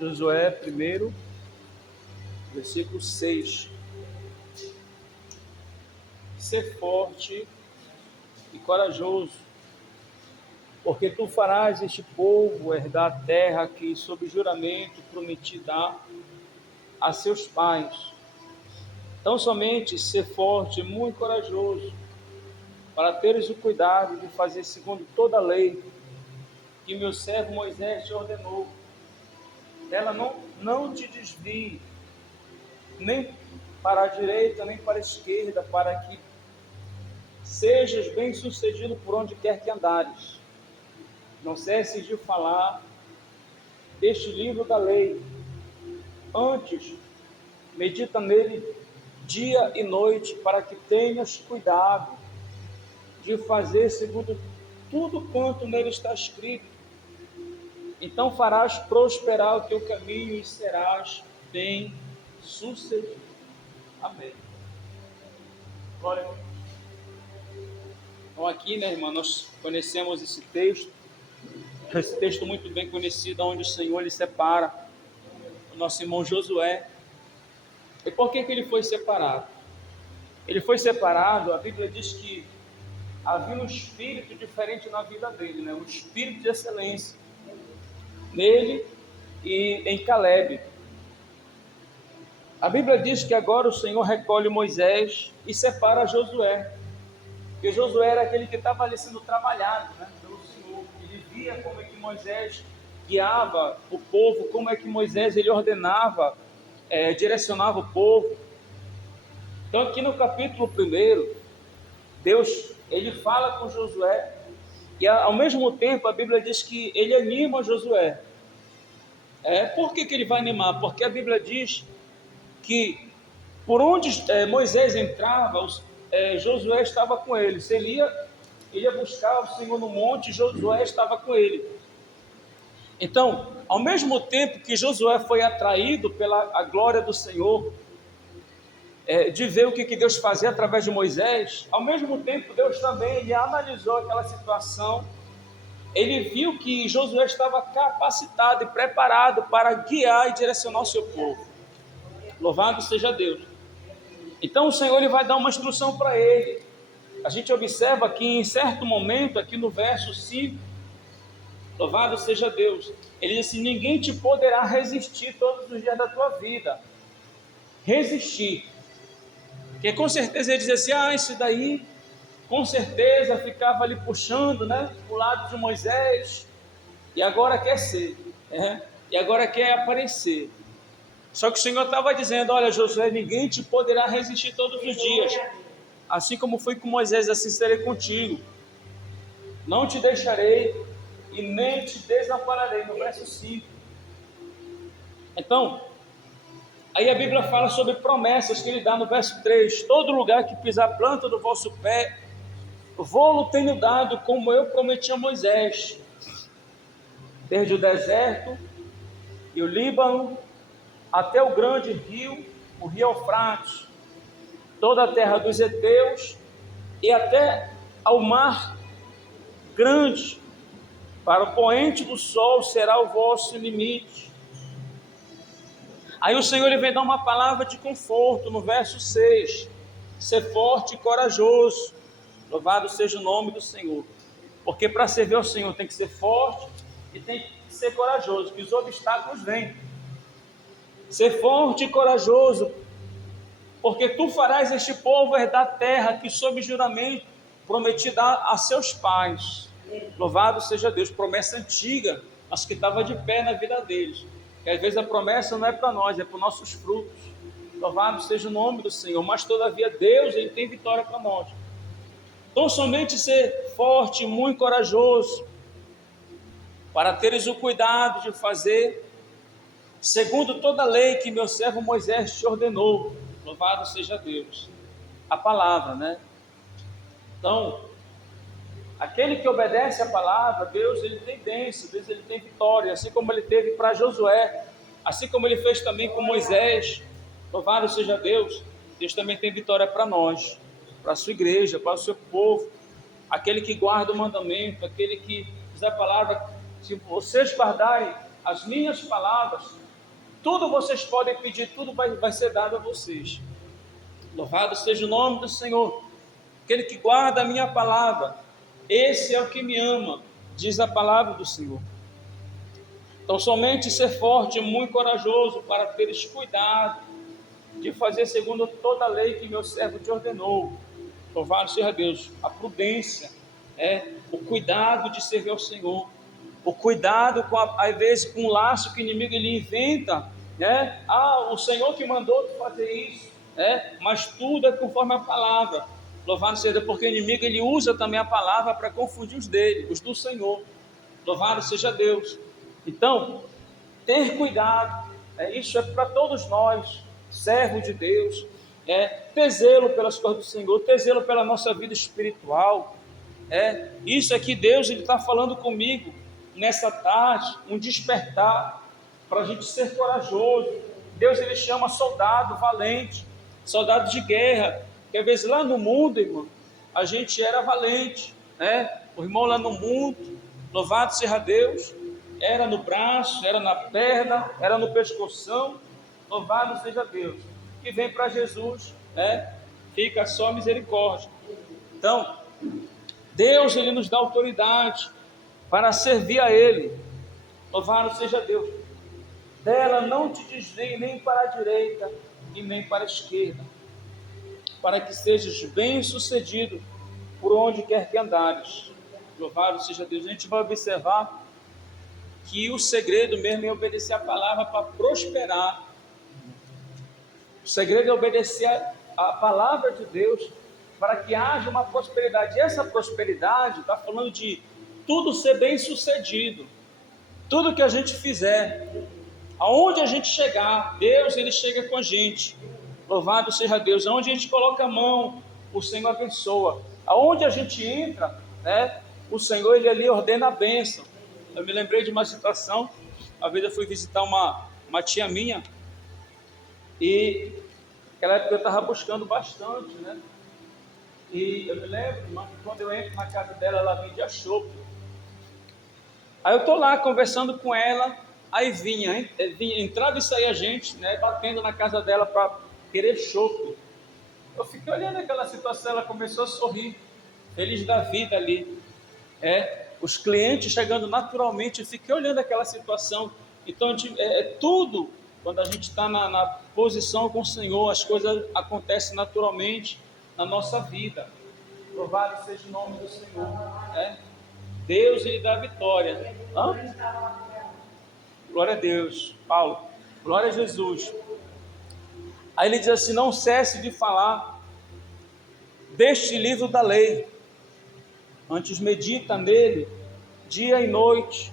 Josué 1, versículo 6. Ser forte e corajoso, porque tu farás este povo herdar a terra que, sob juramento, prometi dar a seus pais. Então, somente ser forte e muito corajoso, para teres o cuidado de fazer segundo toda a lei que meu servo Moisés te ordenou. Ela não te desvie, nem para a direita, nem para a esquerda, para que sejas bem-sucedido por onde quer que andares. Não cesses de falar deste livro da lei. Antes, medita nele dia e noite, para que tenhas cuidado de fazer segundo tudo quanto nele está escrito. Então farás prosperar o teu caminho e serás bem-sucedido. Amém. Glória a Deus. Então aqui, né, irmã, nós conhecemos esse texto muito bem conhecido, onde o Senhor lhe separa o nosso irmão Josué. E por que ele foi separado? Ele foi separado, a Bíblia diz que havia um espírito diferente na vida dele, né? Um espírito de excelência nele e em Calebe. A Bíblia diz que agora o Senhor recolhe Moisés e separa Josué, porque Josué era aquele que estava ali sendo trabalhado, né, pelo Senhor. Ele via como é que Moisés guiava o povo, como é que Moisés ele ordenava, direcionava o povo. Então aqui no capítulo 1, Deus ele fala com Josué e ao mesmo tempo a Bíblia diz que ele anima Josué. Por que ele vai animar? Porque a Bíblia diz que por onde Moisés entrava, Josué estava com ele. Se ele ia buscar o Senhor no monte, Josué estava com ele. Então, ao mesmo tempo que Josué foi atraído pela a glória do Senhor, de ver o que Deus fazia através de Moisés, ao mesmo tempo Deus também ele analisou aquela situação. Ele viu que Josué estava capacitado e preparado para guiar e direcionar o seu povo. Louvado seja Deus. Então o Senhor ele vai dar uma instrução para ele. A gente observa que em certo momento, aqui no verso 5, louvado seja Deus, ele diz assim: ninguém te poderá resistir todos os dias da tua vida. Resistir. Porque com certeza ele dizia assim: isso daí, com certeza ficava ali puxando, né, o lado de Moisés, e agora quer ser, e agora quer aparecer. Só que o Senhor estava dizendo: olha, Josué, ninguém te poderá resistir todos os dias. Assim como foi com Moisés, assim serei contigo. Não te deixarei e nem te desampararei. No verso 5. Então, aí a Bíblia fala sobre promessas que ele dá no verso 3. Todo lugar que pisar a planta do vosso pé, vou-lo tenho dado, como eu prometi a Moisés. Desde o deserto e o Líbano, até o grande rio, o rio Eufrates, toda a terra dos heteus e até ao mar grande, para o poente do sol será o vosso limite. Aí o Senhor ele vem dar uma palavra de conforto no verso 6. Ser forte e corajoso. Louvado seja o nome do Senhor. Porque para servir ao Senhor tem que ser forte e tem que ser corajoso, que os obstáculos vêm. Ser forte e corajoso, porque tu farás este povo herdar a terra que sob juramento prometi dar a seus pais. Louvado seja Deus, promessa antiga, mas que estava de pé na vida deles. Que às vezes a promessa não é para nós, é para os nossos frutos. Louvado seja o nome do Senhor, mas todavia Deus ele tem vitória para nós. Então somente ser forte e muito corajoso, para teres o cuidado de fazer segundo toda a lei que meu servo Moisés te ordenou. Louvado seja Deus. A palavra, né? Então, aquele que obedece a palavra, Deus ele tem bênção, Deus ele tem vitória, assim como ele teve para Josué, assim como ele fez também com Moisés. Louvado seja Deus. Deus também tem vitória para nós, para a sua igreja, para o seu povo, aquele que guarda o mandamento, aquele que diz a palavra: se vocês guardarem as minhas palavras, Tudo vocês podem pedir, tudo vai ser dado a vocês. Louvado seja o nome do Senhor. Aquele que guarda a minha palavra, esse é o que me ama, diz a palavra do Senhor. Então, somente ser forte e muito corajoso para teres cuidado de fazer segundo toda a lei que meu servo te ordenou. Louvado seja Deus. A prudência, o cuidado de servir ao Senhor, o cuidado com, às vezes, com um laço que o inimigo ele inventa, o Senhor que mandou tu fazer isso, mas tudo é conforme a palavra. Louvado seja Deus, porque o inimigo ele usa também a palavra para confundir os dele, os do Senhor. Louvado seja Deus. Então, ter cuidado, isso é para todos nós, servos de Deus, ter zelo pelas coisas do Senhor, ter zelo pela nossa vida espiritual. Isso é que Deus está falando comigo nessa tarde, um despertar para a gente ser corajoso. Deus ele chama soldado valente, soldado de guerra, que às vezes lá no mundo, irmão, a gente era valente, o irmão lá no mundo, louvado seja Deus, era no braço, era na perna, era no pescoção, louvado seja Deus. Que vem para Jesus, fica só misericórdia. Então, Deus ele nos dá autoridade para servir a Ele, louvado seja Deus. Dela não te desvie nem para a direita e nem para a esquerda, para que sejas bem sucedido por onde quer que andares. Louvado seja Deus. A gente vai observar que o segredo mesmo é obedecer a palavra para prosperar. O segredo é obedecer a palavra de Deus para que haja uma prosperidade. E essa prosperidade está falando de tudo ser bem sucedido. Tudo que a gente fizer, aonde a gente chegar, Deus ele chega com a gente. Louvado seja Deus. Aonde a gente coloca a mão, o Senhor abençoa. Aonde a gente entra, o Senhor ele ali ordena a bênção. Eu me lembrei de uma situação. Uma vez eu fui visitar uma tia minha, e naquela época eu estava buscando bastante, E eu me lembro, quando eu entro na casa dela, ela vendia chopp. Aí eu estou lá conversando com ela, aí vinha, entrava e saía gente, batendo na casa dela para querer chopp. Eu fiquei olhando aquela situação, ela começou a sorrir, feliz da vida ali. Os clientes chegando naturalmente, eu fiquei olhando aquela situação. Então, tudo, quando a gente está na posição com o Senhor, as coisas acontecem naturalmente na nossa vida. Louvado seja o nome do Senhor. Deus ele dá vitória. Glória a Deus. Paulo, glória a Jesus. Aí ele diz assim: não cesse de falar deste livro da lei, antes medita nele dia e noite,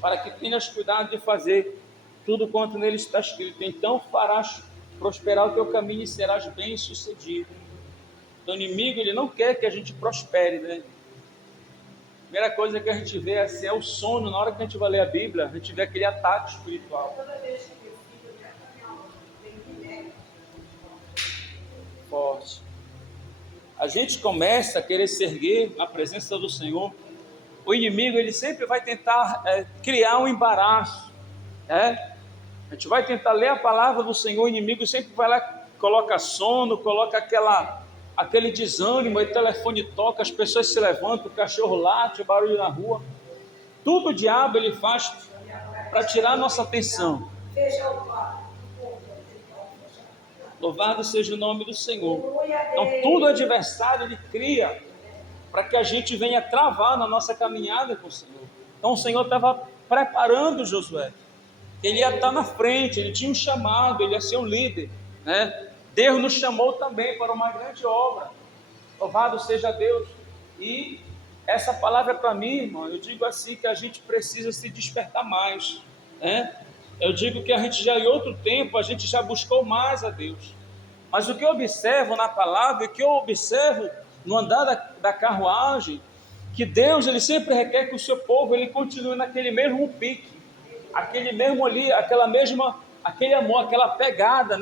para que tenhas cuidado de fazer tudo quanto nele está escrito. Então farás prosperar o teu caminho e serás bem sucedido. O inimigo ele não quer que a gente prospere, A primeira coisa que a gente vê é o sono. Na hora que a gente vai ler a Bíblia, a gente vê aquele ataque espiritual. Forte. A gente começa a querer se erguer na presença do Senhor. O inimigo ele sempre vai tentar criar um embaraço. A gente vai tentar ler a palavra do Senhor, o inimigo sempre vai lá, coloca sono, coloca aquele desânimo, o telefone toca, as pessoas se levantam, o cachorro late, o barulho na rua. Tudo o diabo ele faz para tirar a nossa atenção. Louvado seja o nome do Senhor. Então tudo adversário ele cria para que a gente venha travar na nossa caminhada com o Senhor. Então o Senhor estava preparando Josué. Ele ia estar na frente, ele tinha um chamado, ele ia ser o líder, Deus nos chamou também para uma grande obra. Louvado seja Deus. E essa palavra é para mim, irmão. Eu digo assim que a gente precisa se despertar mais, Eu digo que a gente já em outro tempo, a gente já buscou mais a Deus. Mas o que eu observo na palavra, o que eu observo no andar da carruagem, que Deus ele sempre requer que o seu povo ele continue naquele mesmo pique, aquele mesmo ali, aquele amor, aquela pegada,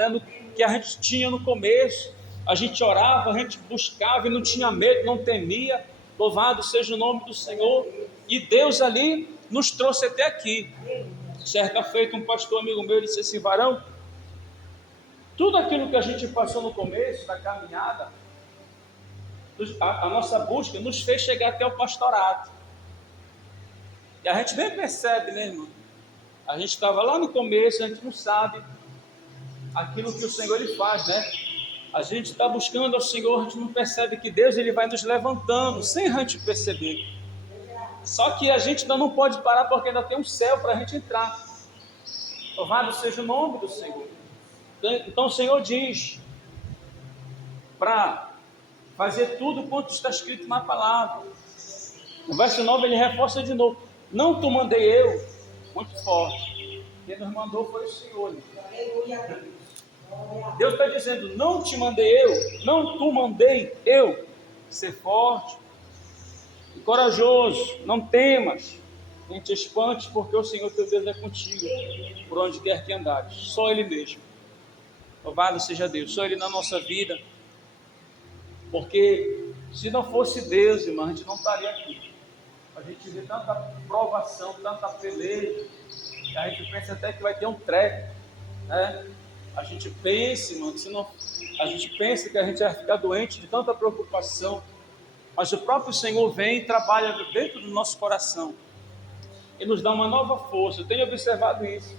que a gente tinha no começo. A gente orava, a gente buscava e não tinha medo, não temia. Louvado seja o nome do Senhor. E Deus ali nos trouxe até aqui. Certa feita, um pastor amigo meu disse assim: varão, tudo aquilo que a gente passou no começo da caminhada, a nossa busca nos fez chegar até o pastorado. E a gente nem percebe, né, irmão? A gente estava lá no começo, a gente não sabe aquilo que o Senhor ele faz, né? A gente está buscando ao Senhor, a gente não percebe que Deus ele vai nos levantando, sem a gente perceber. Só que a gente ainda não pode parar, porque ainda tem um céu para a gente entrar. Louvado seja o nome do Senhor. Então o Senhor diz para fazer tudo quanto está escrito na palavra. No verso 9 ele reforça de novo: não te mandei eu, muito forte. Quem nos mandou foi o Senhor. Deus está dizendo: não te mandei eu, não te mandei eu. Ser forte e corajoso, não temas, nem te espantes, porque o Senhor teu Deus é contigo, por onde quer que andares. Só Ele mesmo. Louvado seja Deus, só Ele na nossa vida. Porque se não fosse Deus, irmão, a gente não estaria aqui. A gente vê tanta provação, tanta peleja, que a gente pensa até que vai ter um treco, né? A gente pensa, irmão, a gente pensa que a gente vai ficar doente de tanta preocupação, mas o próprio Senhor vem e trabalha dentro do nosso coração e nos dá uma nova força. Eu tenho observado isso.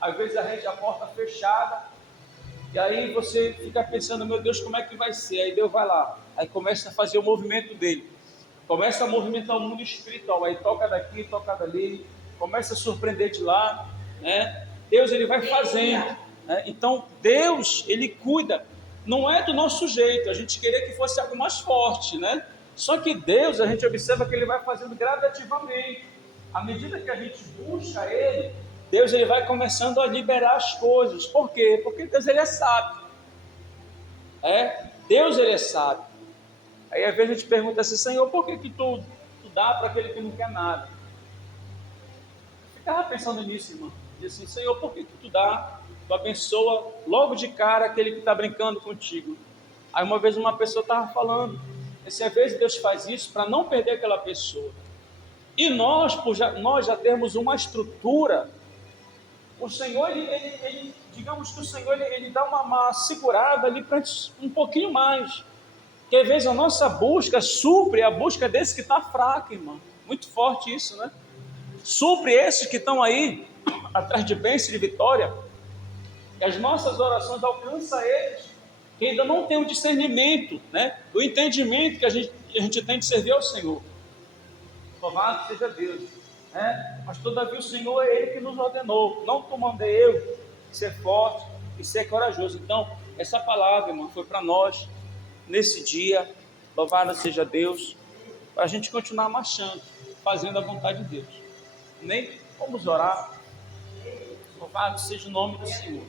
Às vezes a porta fechada, e aí você fica pensando: meu Deus, como é que vai ser? Aí Deus vai lá, aí começa a fazer o movimento dele, começa a movimentar o mundo espiritual, aí toca daqui, toca dali, começa a surpreender de lá, né? Deus ele vai fazendo, né? Então Deus ele cuida, não é do nosso jeito, a gente queria que fosse algo mais forte, né? Só que Deus, a gente observa que ele vai fazendo gradativamente, à medida que a gente busca ele, Deus ele vai começando a liberar as coisas. Por quê? Porque Deus ele é sábio. Deus ele é sábio. Aí às vezes a gente pergunta assim: Senhor, por que tu dá para aquele que não quer nada? Eu ficava pensando nisso, irmão. Diz assim: Senhor, por que tu dá? Tu abençoa logo de cara aquele que está brincando contigo. Aí uma vez uma pessoa estava falando, às vezes Deus faz isso para não perder aquela pessoa. E nós já temos uma estrutura. O Senhor, digamos que o Senhor ele dá uma segurada ali para um pouquinho mais. Porque às vezes a nossa busca supre a busca desse que está fraco, irmão. Muito forte isso, né? Supre esses que estão aí, atrás de bênção e de vitória. E as nossas orações alcançam eles, que ainda não tem o discernimento, né? O entendimento que a gente tem de servir ao Senhor. Louvado seja Deus. Mas todavia o Senhor é Ele que nos ordenou: não te mandei eu ser forte e ser corajoso. Então, essa palavra, irmão, foi para nós nesse dia. Louvado seja Deus, para a gente continuar marchando, fazendo a vontade de Deus. Nem vamos orar. Louvado seja o nome do Senhor.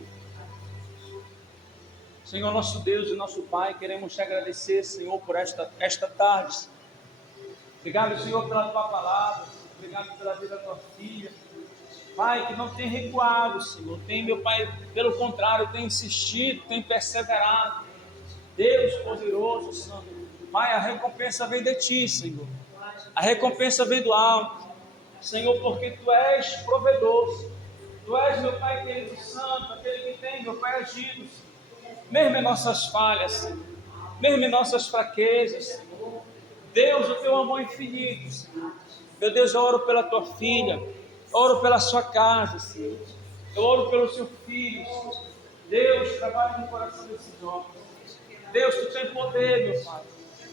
Senhor nosso Deus e nosso Pai, queremos te agradecer, Senhor, por esta tarde. Obrigado, Senhor, pela tua palavra. Obrigado pela vida da tua filha. Pai, que não tem recuado, Senhor. Tem, meu Pai, pelo contrário, tem insistido, tem perseverado. Deus poderoso, Senhor. Pai, a recompensa vem de ti, Senhor. A recompensa vem do alto. Senhor, porque tu és provedor. Tu és, meu Pai querido santo, aquele que tem, meu Pai, agido, mesmo em nossas falhas, Senhor. Mesmo em nossas fraquezas, Senhor. Deus, o teu amor infinito, Senhor. Meu Deus, eu oro pela tua filha, oro pela sua casa, Senhor. Eu oro pelo seu filho, Senhor. Deus, trabalha no coração desses jovens. Deus, tu tem poder, meu Pai.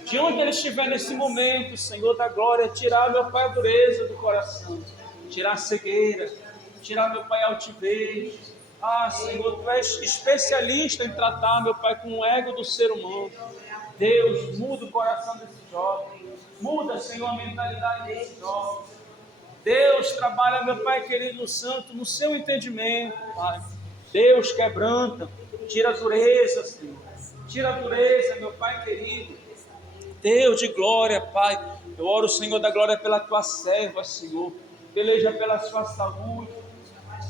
De onde ele estiver nesse momento, Senhor da glória, tirar, meu Pai, a dureza do coração, tirar a cegueira, tirar, meu Pai, a altivez. Senhor, tu és especialista em tratar, meu Pai, com o ego do ser humano. Deus, muda o coração desse jovem. Muda, Senhor, a mentalidade desse jovem. Deus, trabalha, meu Pai querido santo, no seu entendimento, Pai. Deus, quebranta, tira a dureza, Senhor. Tira a dureza, meu Pai querido. Deus de glória, Pai. Eu oro, Senhor da glória, pela tua serva, Senhor. Peleja pela sua saúde.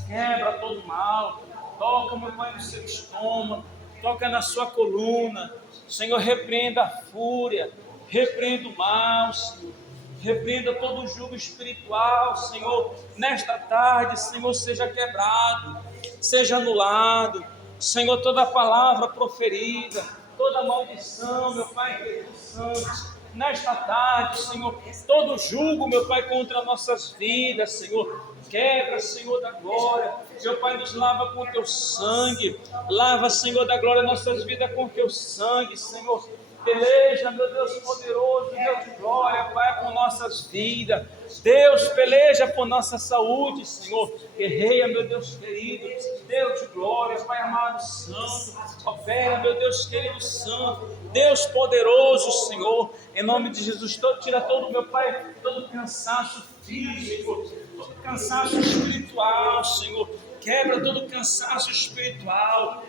Quebra todo mal. Toca, meu Pai, no seu estômago. Toca na sua coluna. Senhor, repreenda a fúria. Repreenda o mal, Senhor. Repreenda todo jugo espiritual, Senhor, nesta tarde, Senhor, seja quebrado, seja anulado, Senhor, toda palavra proferida, toda maldição, meu Pai querido santo, nesta tarde, Senhor, todo jugo, meu Pai, contra nossas vidas, Senhor, quebra, Senhor da glória, meu Pai, nos lava com teu sangue, lava, Senhor da glória, nossas vidas com teu sangue, Senhor. Peleja, meu Deus poderoso, Deus de glória, Pai, por nossas vidas. Deus, peleja por nossa saúde, Senhor. Guerreia, meu Deus querido, Deus de glória, Pai amado santo. Opera, meu Deus querido santo. Deus poderoso, Senhor. Em nome de Jesus, tira todo, meu Pai, todo cansaço físico, todo cansaço espiritual, Senhor. Quebra todo cansaço espiritual,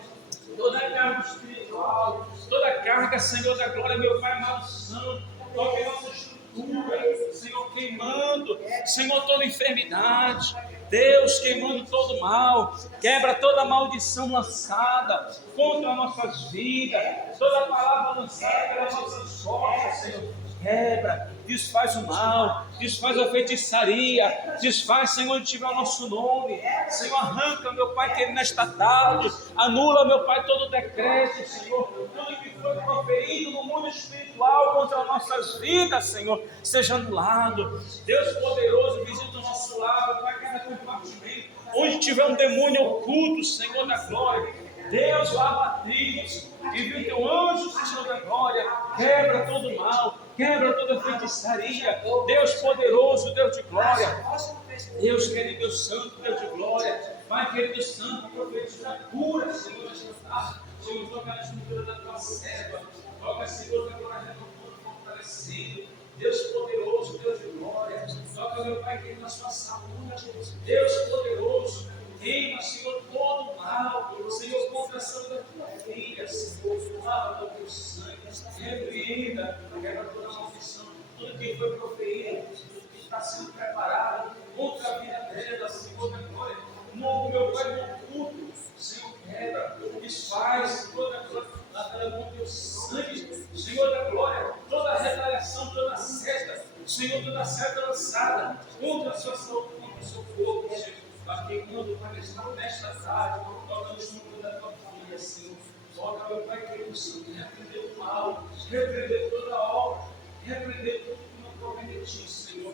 toda carga espiritual, toda carga, Senhor da glória, meu Pai amado santo, toque nossa estrutura, Senhor, queimando, Senhor, toda enfermidade, Deus, queimando todo mal, quebra toda maldição lançada contra nossas vidas, toda palavra lançada pelas nossas costas, Senhor, quebra, desfaz o mal, desfaz a feitiçaria, desfaz, Senhor, onde tiver o nosso nome, Senhor, arranca, meu Pai, que nesta tarde, anula, meu Pai, todo o decreto, Senhor, tudo que foi proferido no mundo espiritual contra nossas vidas, Senhor, seja anulado. Deus poderoso, visita o nosso lar, meu Pai, cada compartimento, onde tiver um demônio oculto, Senhor da glória, Deus, lava trilhos, envia o teu anjo, Senhor da glória, quebra todo mal, quebra toda feitiçaria, Deus poderoso, Deus de glória, Deus querido, Deus santo, Deus de glória, Pai querido santo, profetiza cura, Senhor, Senhor, toca na estrutura da tua serva, toca, Senhor, da glória, fortalecido, Deus poderoso, Deus de glória, toca, meu Pai querido, na sua saúde, Deus poderoso, queima, Senhor, todo o mal, Senhor, contra a saúde da tua filha, Senhor, lava o teu sangue, repreenda, quebra toda a maldição, tudo que foi proferido, tudo que está sendo preparado contra a vida dela, Senhor da glória, no meu Pai, no culto, Senhor, quebra, desfaz, Senhor da glória, com teu sangue, Senhor da glória, toda a retaliação, toda a seta, Senhor, toda a seta lançada contra a sua saúde, contra o seu corpo, Senhor. Aqui, quando o Pai está nesta tarde, toca no estrutura da tua filha, Senhor. Toca, meu Pai querido, Senhor, repreender o mal, repreender toda a obra, repreender tudo que não provém de ti, Senhor.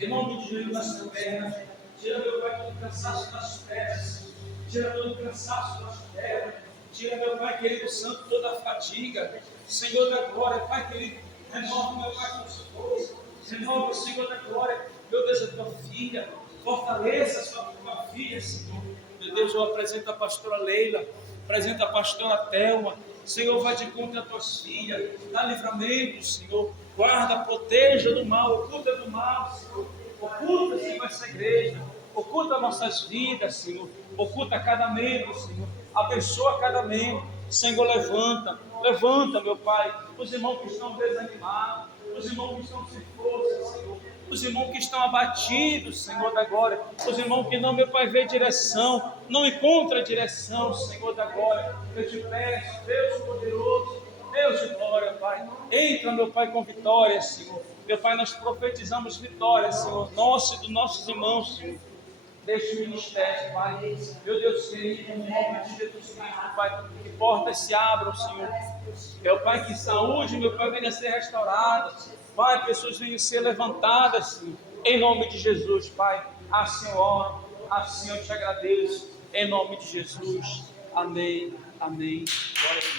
Em nome de Jesus, nessa terra, tira, meu Pai, todo o cansaço das pernas, tira todo o cansaço das pernas, tira, meu Pai querido, santo, toda a fadiga, Senhor da glória, Pai querido, renova, meu Pai, com sua força, renova, Senhor da glória, meu Deus, a tua filha. Fortaleça a sua filha, Senhor. Meu Deus, eu apresento a pastora Leila, apresento a pastora Thelma. Senhor, vai de conta das tuas filhas, dá livramento, Senhor. Guarda, proteja do mal, oculta do mal, Senhor. Oculta, Senhor, essa igreja. Oculta nossas vidas, Senhor. Oculta cada membro, Senhor. Abençoa cada membro. Senhor, levanta, meu Pai, os irmãos que estão desanimados, os irmãos que estão sem força, Senhor. Os irmãos que estão abatidos, Senhor da glória, os irmãos que não, meu Pai, vê direção, não encontra direção, Senhor da glória, eu te peço, Deus poderoso, Deus de glória, Pai, entra, meu Pai, com vitória, Senhor, meu Pai, nós profetizamos vitória, Senhor, nosso e dos nossos irmãos, Senhor, deste ministério, Pai, meu Deus querido, no nome de Jesus Cristo, Pai, que portas se abram, Senhor, meu Pai, que saúde, meu Pai, venha a ser restaurada, Pai, pessoas venham ser levantadas, Senhor, em nome de Jesus, Pai. Assim eu oro, assim eu te agradeço, em nome de Jesus. Amém, amém. Glória a Deus.